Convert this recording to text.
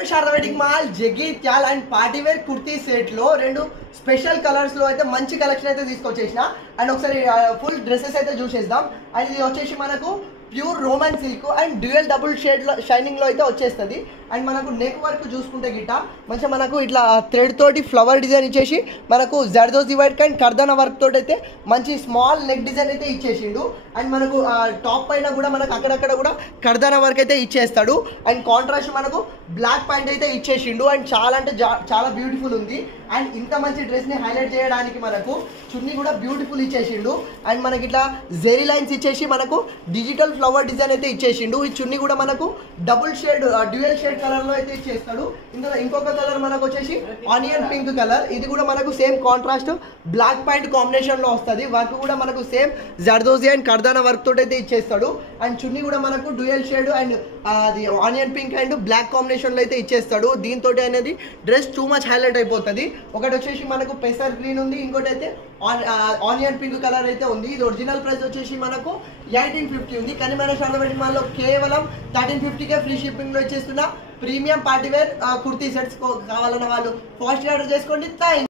Sharada wedding mall Jagtial and party wear kurti set లో రెండు special colours లో అయితే మంచి కలెక్షన్ అయితే తీసుకొచ్చేసిన అండ్ ఒకసారి ఫుల్ డ్రెస్సెస్ అయితే చూసేద్దాం. అండ్ ఇది వచ్చేసి మనకు pure Roman silk and dual double shade లో షైనింగ్ లో అయితే వచ్చేస్తుంది. అండ్ మనకు నెక్ వర్క్ చూసుకుంటే గిట్ట మంచిగా మనకు ఇట్లా థ్రెడ్ తోటి ఫ్లవర్ డిజైన్ ఇచ్చేసి మనకు zardozi work and kardana work తోటి అయితే మంచి స్మాల్ నెక్ డిజైన్ అయితే ఇచ్చేసిండు. అండ్ మనకు టాప్ పైన కూడా మనకు అక్కడక్కడ కూడా కర్దానా వర్క్ అయితే ఇచ్చేస్తాడు. అండ్ కాంట్రాస్ట్ మనకు బ్లాక్ ప్యాంట్ అయితే ఇచ్చేసిండు. అండ్ చాలా అంటే చాలా బ్యూటిఫుల్ ఉంది. అండ్ ఇంత మంచి డ్రెస్ ని హైలైట్ చేయడానికి మనకు చున్నీ కూడా బ్యూటిఫుల్ ఇచ్చేసిండు. అండ్ మనకి ఇట్లా జెరీ లైన్స్ ఇచ్చేసి మనకు డిజిటల్ ఫ్లవర్ డిజైన్ అయితే ఇచ్చేసిండు. ఈ చున్నీ కూడా మనకు double shade dual shade colour లో అయితే ఇచ్చేస్తాడు. ఇందులో ఇంకొక కలర్ మనకు వచ్చేసి ఆనియన్ పింక్ కలర్, ఇది కూడా మనకు same contrast black pant combination లో వస్తుంది. వర్క్ కూడా మనకు same zardozi and kardana work తోటి అయితే ఇచ్చేస్తాడు. అండ్ చున్నీ కూడా మనకు డ్యూయల్ షేడ్ అండ్ అది onion pink and black combination లో అయితే ఇచ్చేస్తాడు. దీంతో అనేది డ్రెస్ టూ మచ్ హైలైట్ అయిపోతుంది. ఒకటి వచ్చేసి మనకు పెసర్ గ్రీన్ ఉంది, ఇంకోటి అయితే ఆనియన్ పింక్ కలర్ అయితే ఉంది. ఇది ఒరిజినల్ ప్రైస్ వచ్చేసి మనకు 1850 ఉంది. కానీ మన శారదా వెడ్డింగ్ మాల్లో కేవలం 1350కే ఫ్రీ షిప్పింగ్ లో ఇచ్చేస్తున్న ప్రీమియం పార్టీవేర్ కుర్తీ సెట్స్ కావాలన్న వాళ్ళు ఫాస్ట్ ఆర్డర్ చేసుకోండి. థ్యాంక్స్.